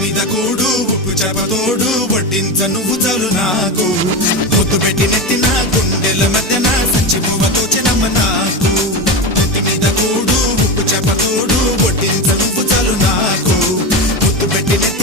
మీద కూడు ఉప్పు చేపతోడు వడ్డించ నువ్వు చాలు నాకు ముద్దు పెట్టి నెత్తిన గుండెల మధ్యన సంచి పువ్వతో చినమ్మ నాకు నెత్తి మీద కూడు ఉప్పు చేపతోడు వడ్డించ నువ్వు చాలు నాకు ముద్దు పెట్టి నెత్తి